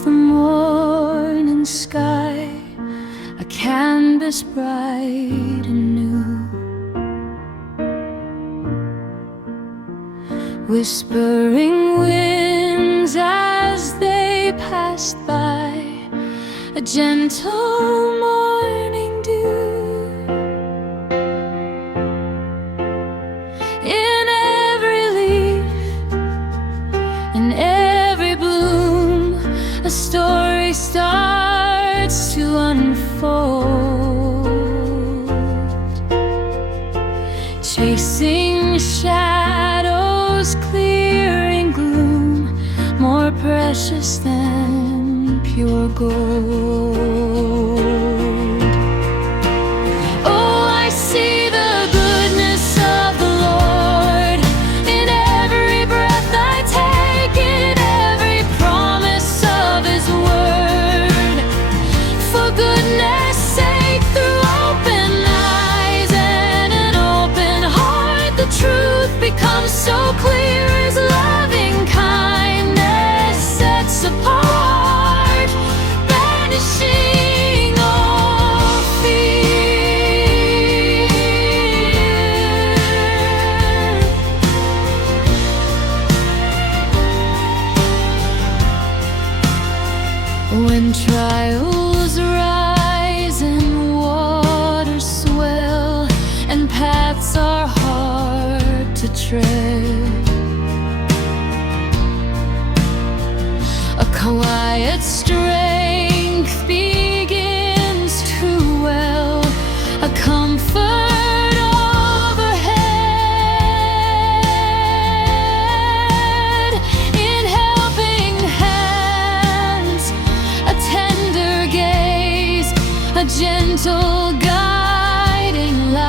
makes the morning sky a canvas bright and new. Whispering winds as they passed by, a gentle morning dew. In every leaf, in every bloom, a story starts to unfold, chasing shadows, clearing gloom, more precious than pure gold. Oh, I see the goodness of the Lord in every breath I take, in every promise of His word. For goodness sake, through open eyes and an open heart, the truth becomes so clear as loving kindness sets apart, banishing all fear. When trials rise and waters swell and paths are hard to tread, a quiet strength begins to well, a comfort overhead. In helping hands, a tender gaze, a gentle guiding light.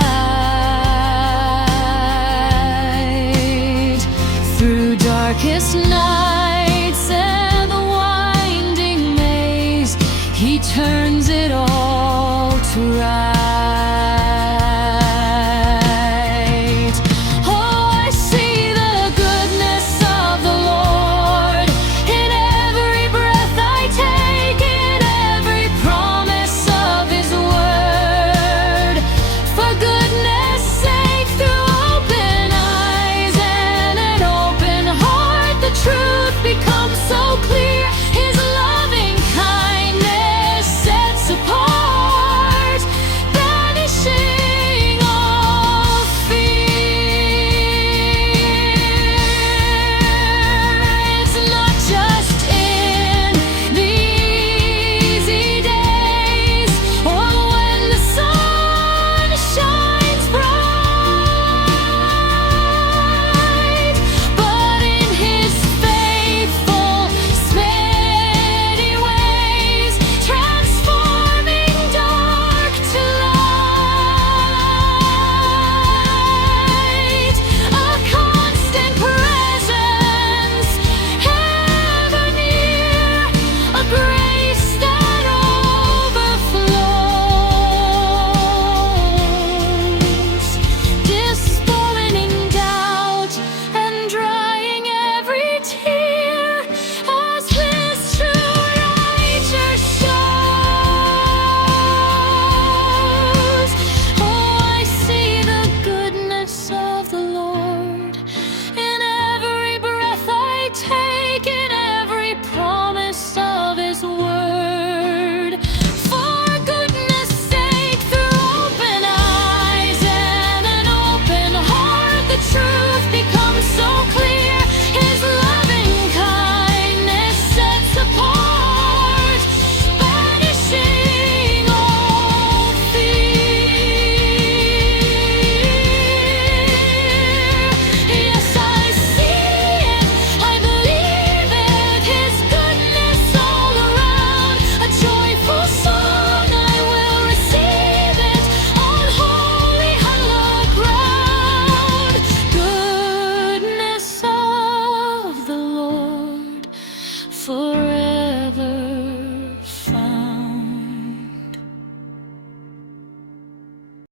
Through darkest nights and the winding maze, He turns it all to right.